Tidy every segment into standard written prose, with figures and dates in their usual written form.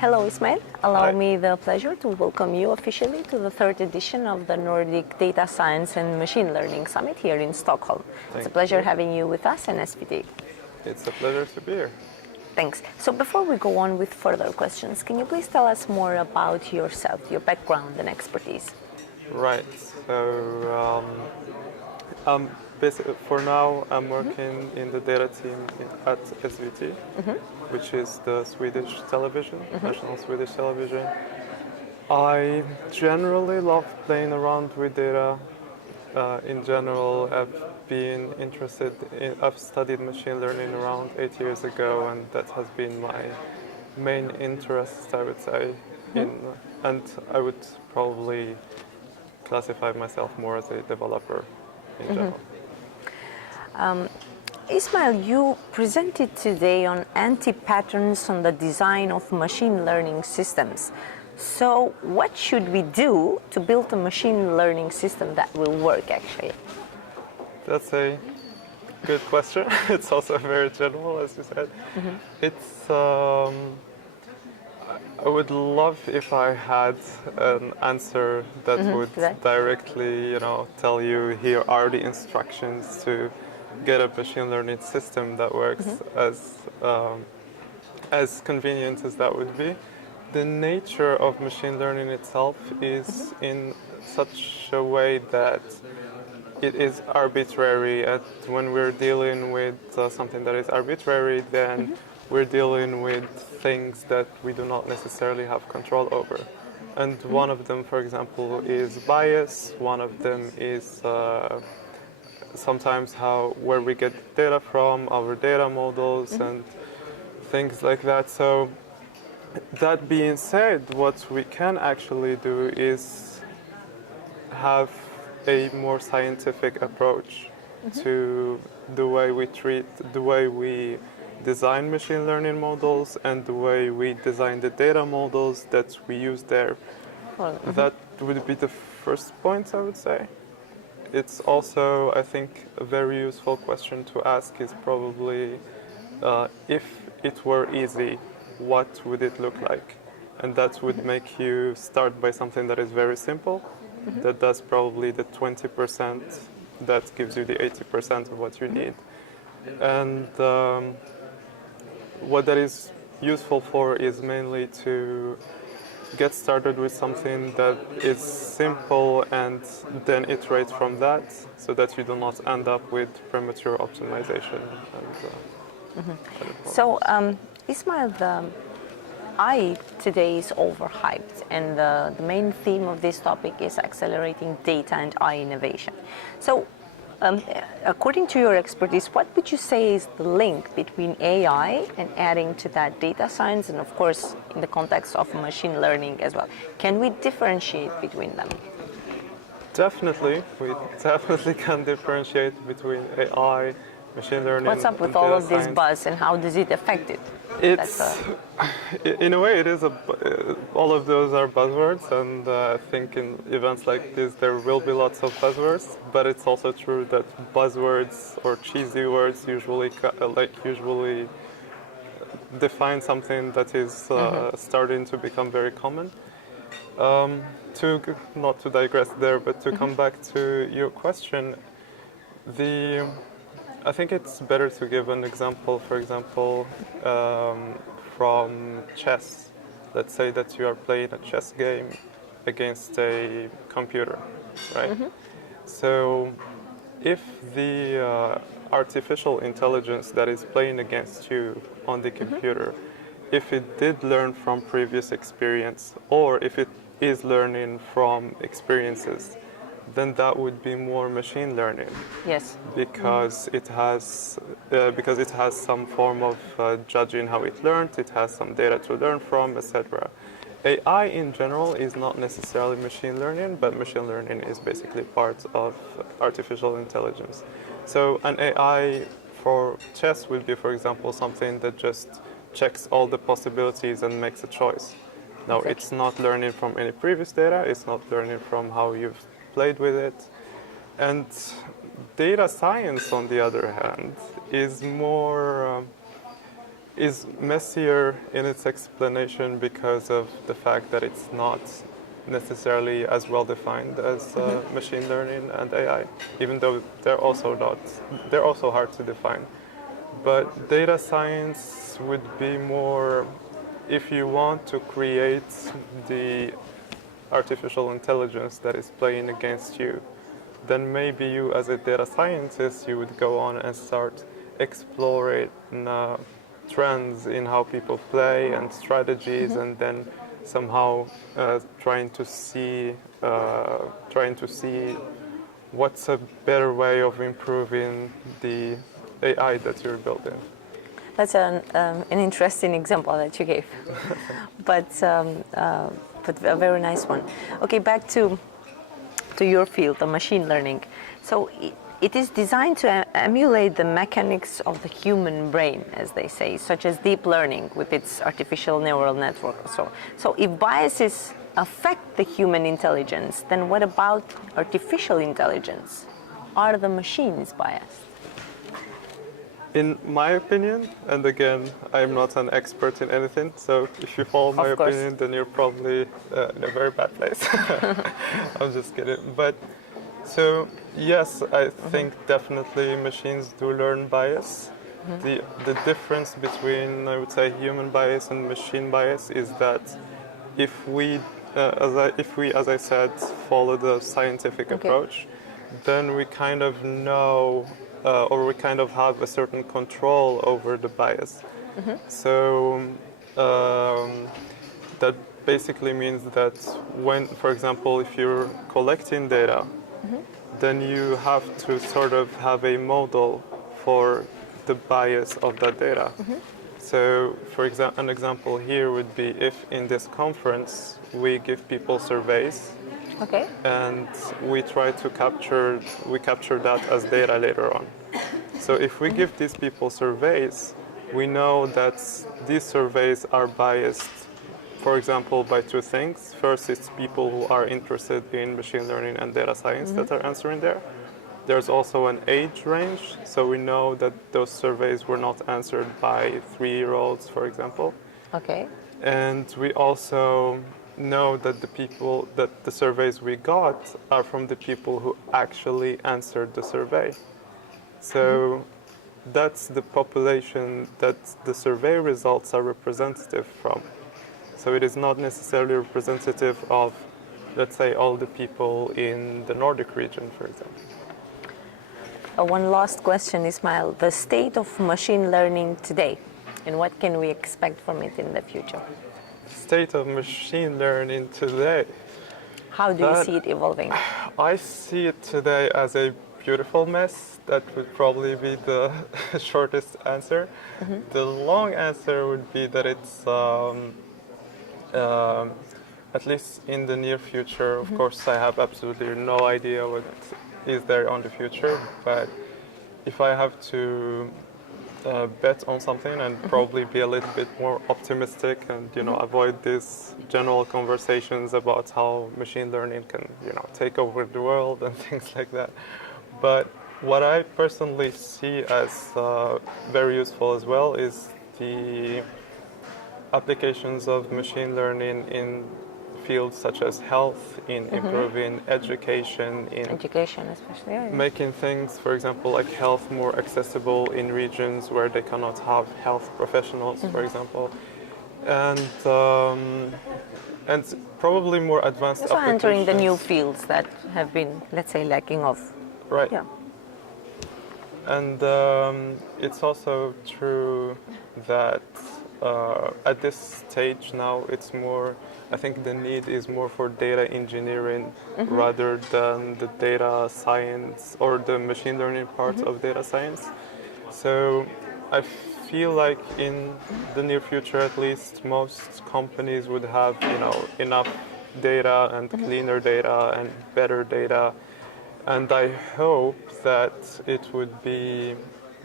Hello, Ismail. Allow Hi. me the pleasure to welcome you officially to the third edition of the Nordic Data Science and Machine Learning Summit here in Stockholm. It's a pleasure having you with us and SVT. It's a pleasure to be here. Thanks. So before we go on with further questions, can you please tell us more about yourself, your background and expertise? Right. So, basically, for now, I'm working in the data team at SVT, which is the Swedish television, national Swedish television. I generally love playing around with data. In general, I've studied machine learning around 8 years ago, and that has been my main interest, I would say. And I would probably classify myself more as a developer in general. Ismail, you presented today on antipatterns on the design of machine learning systems. So what should we do to build a machine learning system that will work actually? That's a good question. It's also very general, as you said. It's I would love if I had an answer that would directly, tell you here are the instructions to get a machine learning system that works as convenient as that would be. The nature of machine learning itself is in such a way that it is arbitrary. And when we're dealing with something that is arbitrary, then we're dealing with things that we do not necessarily have control over. And one of them, for example, is bias. One of them is sometimes where we get data from, our data models, and things like that. So that being said, what we can actually do is have a more scientific approach to the way we design machine learning models and the way we design the data models that we use there. That would be the first point, I would say. It's also, I think, a very useful question to ask is probably if it were easy, what would it look like? And that would make you start by something that is very simple. That does probably the 20% that gives you the 80% of what you need. And what that is useful for is mainly to get started with something that is simple and then iterate from that so that you do not end up with premature optimization. So, Ismail, the AI today is overhyped, and the main theme of this topic is accelerating data and AI innovation. So, according to your expertise, what would you say is the link between AI and adding to that data science, and of course, in the context of machine learning as well? Can we differentiate between them? Definitely, we definitely can differentiate between AI, machine learning. What's up with all of this buzz, and how does it affect it? In a way, it is all of those are buzzwords, and I think in events like this there will be lots of buzzwords. But it's also true that buzzwords or cheesy words usually define something that is starting to become very common. Not to digress there, but to come back to your question, I think it's better to give an example, for example, from chess. Let's say that you are playing a chess game against a computer, right? So if the artificial intelligence that is playing against you on the computer, if it did learn from previous experience, or if it is learning from experiences, then that would be more machine learning. Yes. Because it has some form of judging how it learned. It has some data to learn from, etc. AI in general is not necessarily machine learning, but machine learning is basically part of artificial intelligence. So an AI for chess would be, for example, something that just checks all the possibilities and makes a choice. Now, it's not learning from any previous data. It's not learning from how you've played with it. And data science, on the other hand, is more is messier in its explanation because of the fact that it's not necessarily as well defined as machine learning and AI, even though they're also hard to define. But data science would be more, if you want to create the artificial intelligence that is playing against you, then maybe you as a data scientist, you would go on and start exploring trends in how people play and strategies, and then somehow trying to see what's a better way of improving the AI that you're building. That's an interesting example that you gave, but a very nice one. Okay, back to your field, the machine learning. So it is designed to emulate the mechanics of the human brain, as they say, such as deep learning with its artificial neural network. So if biases affect the human intelligence, then what about artificial intelligence? Are the machines biased? In my opinion, and again, I'm not an expert in anything, so if you follow my opinion, then you're probably in a very bad place. I'm just kidding. But so yes, I think definitely machines do learn bias. The difference between, I would say, human bias and machine bias is that if we, as I said, follow the scientific approach, then we kind of know, or we kind of have a certain control over the bias. So that basically means that when, for example, if you're collecting data, then you have to sort of have a model for the bias of that data. So, for example, an example here would be if in this conference we give people surveys, and we try to capture that as data later on. So if we give these people surveys, we know that these surveys are biased, for example, by two things. First, it's people who are interested in machine learning and data science that are answering there. There's also an age range, so we know that those surveys were not answered by 3-year-olds, for example. And we also know that the surveys we got are from the people who actually answered the survey. So that's the population that the survey results are representative from. So it is not necessarily representative of, let's say, all the people in the Nordic region, for example. One last question, Ismail. The state of machine learning today, and what can we expect from it in the future? State of machine learning today. How do you see it evolving? I see it today as a beautiful mess. That would probably be the shortest answer. The long answer would be that it's, at least in the near future, of course I have absolutely no idea what is there on the future, but if I have to bet on something and probably be a little bit more optimistic and avoid these general conversations about how machine learning can take over the world and things like that. But what I personally see as very useful as well is the applications of machine learning in fields such as health, in improving education, in especially, making things, for example, like health more accessible in regions where they cannot have health professionals, for example, and probably more advanced also applications. entering the new fields that have been, let's say, lacking of. Right. Yeah. And it's also true that at this stage now, it's more, I think the need is more for data engineering rather than the data science or the machine learning part of data science. So I feel like in the near future, at least, most companies would have enough data and cleaner data and better data. And I hope that it would be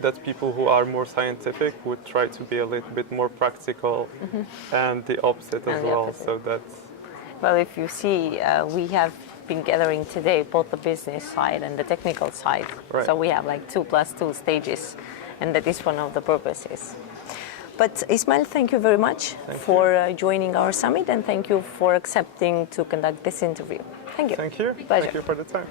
that people who are more scientific would try to be a little bit more practical, and the opposite as well. So that's. Well, if you see, we have been gathering today both the business side and the technical side. Right. So we have like 2+2 stages, and that is one of the purposes. But Ismail, thank you very much for joining our summit, and thank you for accepting to conduct this interview. Thank you. Thank you. Pleasure. Thank you for the time.